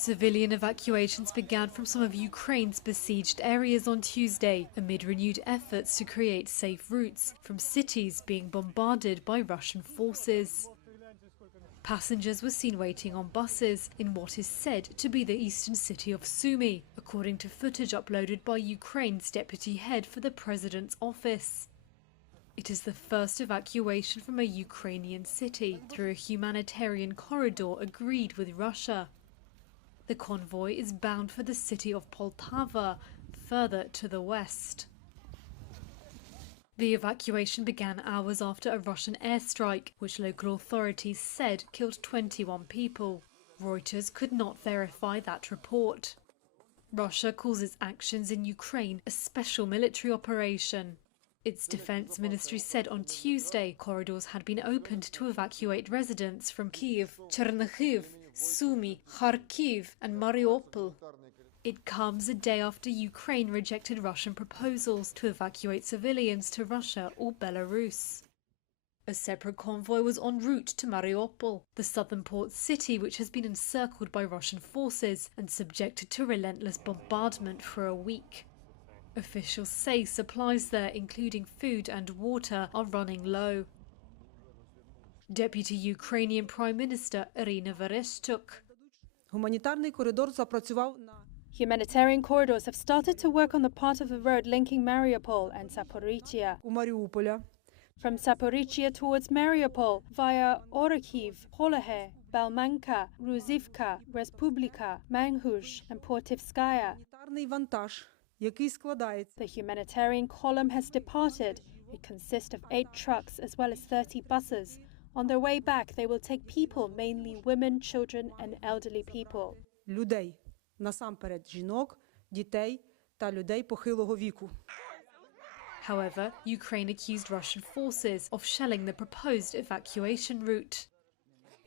Civilian evacuations began from some of Ukraine's besieged areas on Tuesday, amid renewed efforts to create safe routes from cities being bombarded by Russian forces. Passengers were seen waiting on buses in what is said to be the eastern city of Sumy, according to footage uploaded by Ukraine's deputy head for the president's office. It is the first evacuation from a Ukrainian city through a humanitarian corridor agreed with Russia. The convoy is bound for the city of Poltava, further to the west. The evacuation began hours after a Russian airstrike, which local authorities said killed 21 people. Reuters could not verify that report. Russia calls its actions in Ukraine a special military operation. Its defense ministry said on Tuesday corridors had been opened to evacuate residents from Kyiv, Chernihiv, Sumy, Kharkiv and Mariupol. It comes a day after Ukraine rejected Russian proposals to evacuate civilians to Russia or Belarus. A separate convoy was en route to Mariupol, the southern port city which has been encircled by Russian forces and subjected to relentless bombardment for a week. Officials say supplies there, including food and water, are running low. Deputy Ukrainian Prime Minister Irina Vereshchuk. Humanitarian corridors have started to work on the part of the road linking Mariupol and Zaporizhia. From Zaporizhia towards Mariupol via Orikhiv, Holohe, Balmanka, Ruzivka, Respublika, Manhush and Portivskaya. The humanitarian column has departed. It consists of 8 trucks as well as 30 buses. On their way back, they will take people, mainly women, children and elderly people. However, Ukraine accused Russian forces of shelling the proposed evacuation route.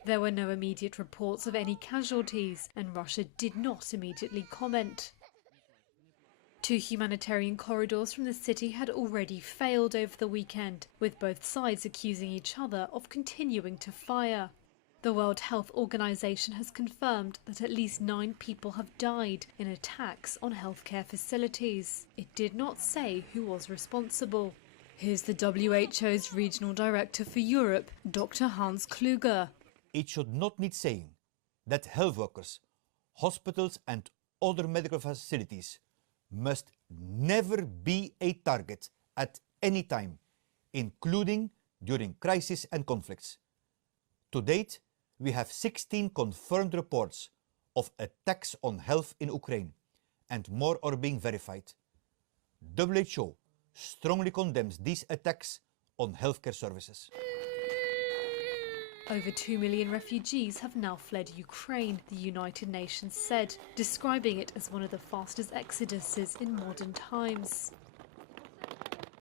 There were no immediate reports of any casualties, and Russia did not immediately comment. 2 humanitarian corridors from the city had already failed over the weekend, with both sides accusing each other of continuing to fire. The World Health Organization has confirmed that at least 9 people have died in attacks on healthcare facilities. It did not say who was responsible. Here's the WHO's Regional Director for Europe, Dr. Hans Kluger. It should not need saying that health workers, hospitals and other medical facilities must never be a target at any time, including during crises and conflicts. To date, we have 16 confirmed reports of attacks on health in Ukraine, and more are being verified. WHO strongly condemns these attacks on healthcare services. Over 2 million refugees have now fled Ukraine, the United Nations said, describing it as one of the fastest exoduses in modern times.